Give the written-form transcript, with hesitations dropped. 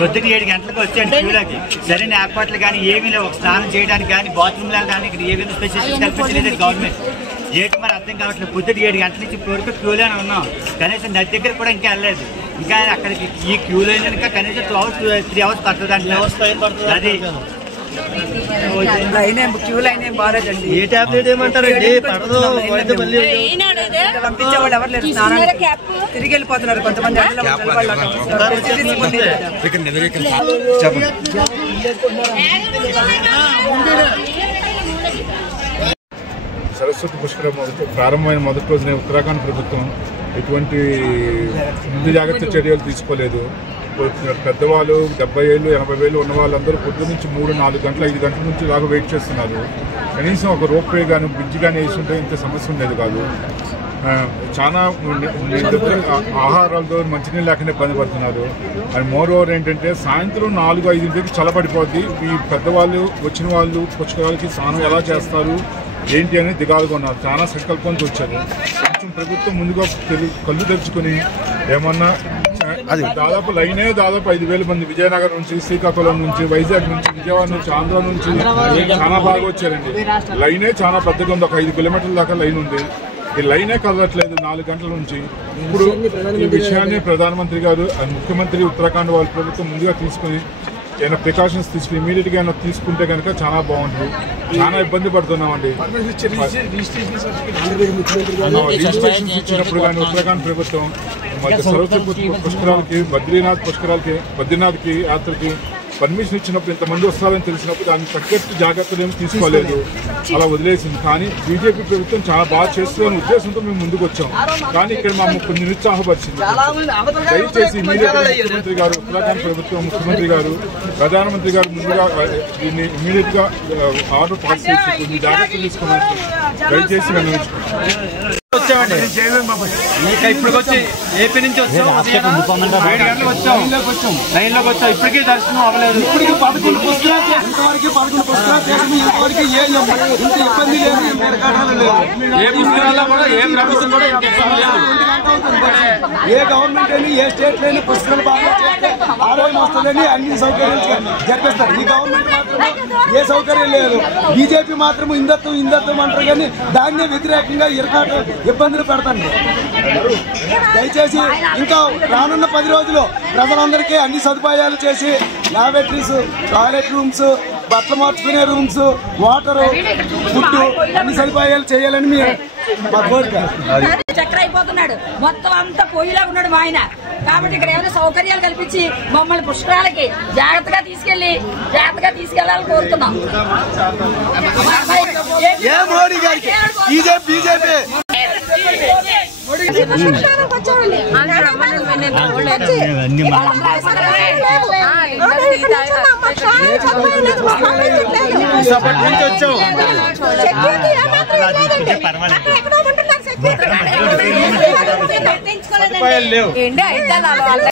పొద్దున్న 7 గంటలకు వచ్చాను క్యూలోకి. సరైన ఏర్పాట్లు కానీ ఏమీ లేవు. ఒక స్నానం చేయడానికి కానీ బాత్రూమ్లో కానీ ఇక్కడ ఏమైనా స్పెషలిస్ట్ కల్పించలేదు గవర్నమెంట్. ఏంటి మరి అర్థం కావట్లేదు. పొద్దున్న 7 గంటల నుంచి ఇప్పుడు వరకు క్యూలోనే ఉన్నాం. కనీసం నది దగ్గర కూడా ఇంకా వెళ్ళలేదు. ఇంకా అక్కడికి ఈ క్యూలో కనుక కనీసం 2 hours 3 hours పడుతుంది అంటే అది క్యూ లైన్ ఏం బాగాలేదండి. ఏ టాబ్లెట్ ఏమంటారండి? పంపించేవాళ్ళు ఎవరు లేరు. స్నానానికి తిరిగి వెళ్ళిపోతున్నారు కొంతమంది. సరస్వతి పుష్కరం ప్రారంభమైన మొదటి రోజునే ఉత్తరాఖండ్ ప్రభుత్వం ఎటువంటి ముందు జాగ్రత్త చర్యలు తీసుకోలేదు. పెద్దవాళ్ళు 70 ఏళ్ళు 80 ఏళ్ళు ఉన్న వాళ్ళందరూ పొద్దు నుంచి 3-4 గంటలు 5 గంటల నుంచి ఇలాగ వెయిట్ చేస్తున్నారు. కనీసం ఒక రోప్వే కానీ బ్రిడ్జ్ కానీ వేస్తుంటే ఇంత సమస్య ఉండేది కాదు. చాలా ఆహారాలతో మంచినీళ్ళు లేకుండా ఇబ్బంది పడుతున్నారు. అండ్ మోర్ ఓవర్ ఏంటంటే సాయంత్రం 4-5 చల్లబడిపోద్ది. ఈ పెద్దవాళ్ళు వచ్చిన వాళ్ళు పుష్కరాలకి స్నానం ఎలా చేస్తారు ఏంటి అని దిగాలుగా ఉన్నారు. చాలా సంకల్పంతో వచ్చారు. కొంచెం ప్రభుత్వం ముందుగా కళ్ళు తెరుచుకుని ఏమన్నా దాదాపు 5,000 మంది విజయనగరం నుంచి, శ్రీకాకుళం నుంచి, వైజాగ్ నుంచి, విజయవాడ నుంచి, ఆంధ్ర నుంచి చాలా బాగా వచ్చారండి. లైనే చాలా పెద్దగా ఉంది. ఒక 5 కిలోమీటర్ల దాకా లైన్ ఉంది. ఈ లైనే కదలట్లేదు 4 గంటల నుంచి. ఇప్పుడు ఈ విషయాన్ని ప్రధానమంత్రి గారు ముఖ్యమంత్రి ఉత్తరాఖండ్ వాళ్ళ ప్రభుత్వం ముందుగా తీసుకుని ఏమైనా ప్రికాషన్స్ తీసుకుని ఇమీడియట్గా ఏమైనా తీసుకుంటే కనుక చాలా బాగుంటుంది. చాలా ఇబ్బంది పడుతున్నామండి. రిజిస్ట్రేషన్స్ ఇచ్చినప్పుడు కానీ ఉత్తరాఖండ్ ప్రభుత్వం సరస్వతి పుష్కరాలకి బద్రీనాథ్కి యాత్రకి పర్మిషన్ ఇచ్చినప్పుడు ఇంతమంది వస్తారని తెలిసినప్పుడు దాన్ని తగ్గట్టు జాగ్రత్తలు ఏమి తీసుకోలేదు, అలా వదిలేసింది. కానీ బీజేపీ ప్రభుత్వం చాలా బాగా చేస్తుందనే ఉద్దేశంతో మేము ముందుకు వచ్చాం. కానీ ఇక్కడ మమ్మల్ని కొన్ని నిరుత్సాహపరిచింది. దయచేసి ఇమీడియట్గా ముఖ్యమంత్రి గారు, ఉత్తరాఖండ్ ప్రభుత్వం ముఖ్యమంత్రి గారు, ప్రధానమంత్రి గారు ముందుగా దీన్ని ఇమీడియట్గా ఆర్డర్ పాస్ చేసి కొన్ని జాగ్రత్తలు తీసుకున్నారు. దయచేసి వచ్చామండి. ఇప్పుడు వచ్చి ఏపీ నుంచి వచ్చాం. 7 గంటలకు వచ్చాం. లైన్లోకి వచ్చాం. ఇప్పటికీ దర్శనం అవ్వలేదు. ఇప్పటికీ 11 పుస్తకాలు ఇంతవరకు ఏ ఇబ్బంది లేదు. ఏ పుస్తకాల్లో కూడా ఏ ప్రభుత్వం కూడా ఏ గవర్నమెంట్ అని ఏ స్టేట్ లేని పుస్తకాలు బాగా ఆరోగ్యం వస్తుందని అన్ని సౌకర్యాలు జరిపిస్తారు. ఈ గవర్నమెంట్ మాత్రం ఏ సౌకర్యం లేదు. బీజేపీ మాత్రం హిందుత్వం అంటారు కానీ దాన్నే వ్యతిరేకంగా ఇబ్బందులు పెడతాను. దయచేసి ఇంకా రానున్న 10 రోజులు ప్రజలందరికీ అన్ని సదుపాయాలు చేసి ల్యాబొరేటరీస్, టాయిలెట్ రూమ్స్, బట్టలు మార్చుకునే రూమ్స్, వాటర్, ఫుడ్ అన్ని సదుపాయాలు చేయాలని మా కోరిక. చక్ర అయిపోతున్నాడు. మొత్తం అంతా పొయ్యిలా ఉన్నాడు మా ఆయన. కాబట్టి ఇక్కడ ఏమైనా సౌకర్యాలు కల్పించి మమ్మల్ని పుష్కరాలకి జాగ్రత్తగా తీసుకెళ్లాలని కోరుతున్నాం. మోడీ గారికి బీజేపీ పర్వాలేదు.